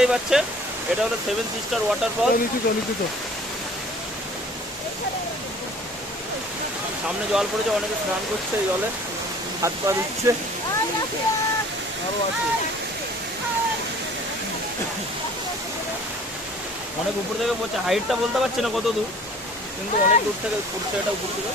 দেখতেই পাচ্ছেন এটা হলো 7 সিস্টার ওয়াটারফল। সামনে জল পড়েছে, অনেকে স্নান করছে, এই জলে হাত পা ধুচ্ছে। অনেক উপর থেকে পড়ছে, হাইটটা বলতে পারছি না কত দূর, কিন্তু অনেক দূর থেকে পড়ছে এটা উপর থেকে।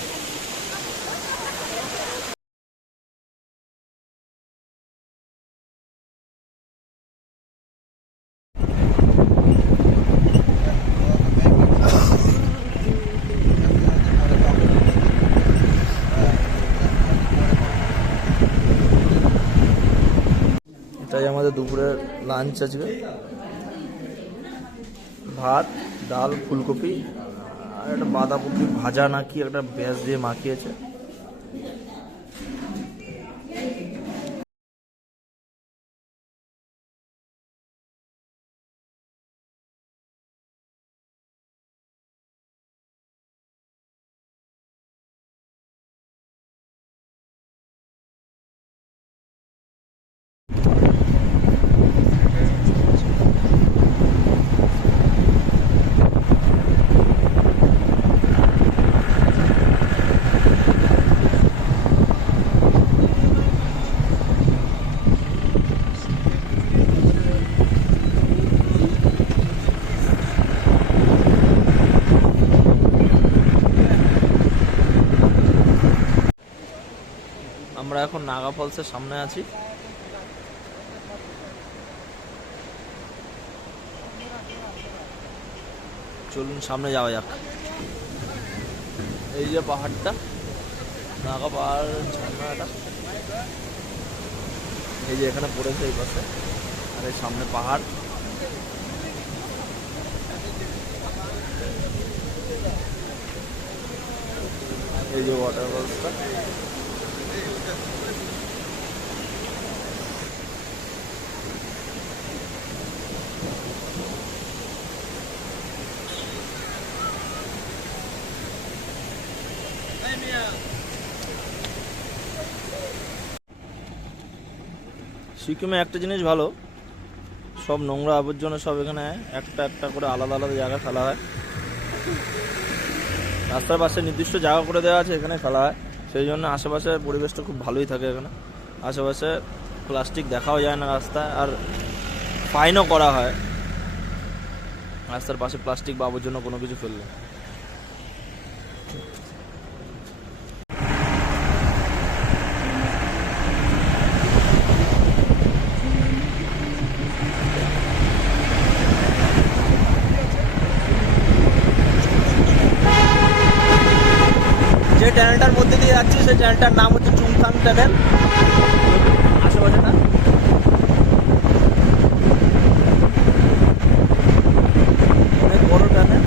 এটাই আমাদের দুপুরের লাঞ্চ আজকে, ভাত, ডাল, ফুলকপি আর একটা বাঁধাকপি ভাজা নাকি একটা পেঁয়াজ দিয়ে মাখিয়েছে। আমরা এখন নাগা ফলসের সামনে আছি। চলুন সামনে যাওয়া যাক। এই যে পাহাড়টা, নাগা পাহাড় ঝর্ণাটা, এই যে এখানে পড়েছে এই পাশে, আর এই সামনে পাহাড়। এই যে ওয়াটারফলসটা, সিকিমে একটা জিনিস ভালো, সব নোংরা আবর্জনা সব এখানে একটা একটা করে আলাদা আলাদা জায়গায় ফেলা হয়। রাস্তার পাশে নির্দিষ্ট জায়গা করে দেওয়া আছে, এখানে ফেলা হয়। সেই জন্য আশেপাশে পরিবেশটা খুব ভালোই থাকে। এখানে আশেপাশে প্লাস্টিক দেখাও যায় না রাস্তায়, আর ফাইনও করা হয় রাস্তার পাশে প্লাস্টিক বা আবর্জনা কোনো কিছু ফেললে। যে ট্যানেলটার মধ্যে দিয়ে যাচ্ছি সেই ট্যানেলটার নাম হচ্ছে চুংথাং ট্যানেল। আশেপাশে না অনেক বড় ট্যানেল।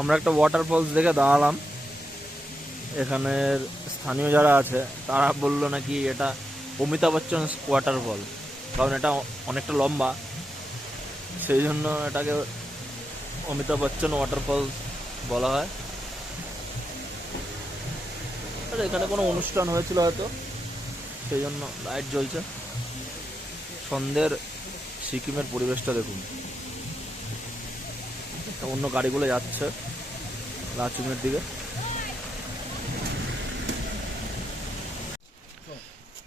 আমরা একটা ওয়াটারফলস দেখে দাঁড়ালাম। এখানের স্থানীয় যারা আছে তারা বললো নাকি এটা অমিতাভ বচ্চন ওয়াটারফল, কারণ এটা অনেকটা লম্বা, সেই জন্য এটাকে অমিতাভ বচ্চন ওয়াটারফলস বলা হয়। আর এখানে কোনো অনুষ্ঠান হয়েছিল হয়তো, সেই জন্য লাইট জ্বলছে। সন্ধ্যের সিকিমের পরিবেশটা দেখুন। অন্য গাড়িগুলো যাচ্ছে লাচুংয়ের দিকে।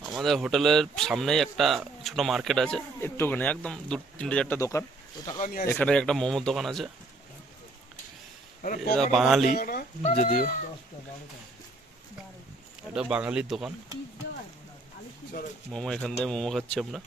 আমাদের হোটেলের সামনেই একটা ছোট মার্কেট আছে, একটুখানি একদম 2-3-4টা দোকান। এখানে একটা মোমোর দোকান আছে, এটা বাঙালি, যদিও এটা বাঙালির দোকান। মোমো, এখান থেকে মোমো খাচ্ছি আমরা।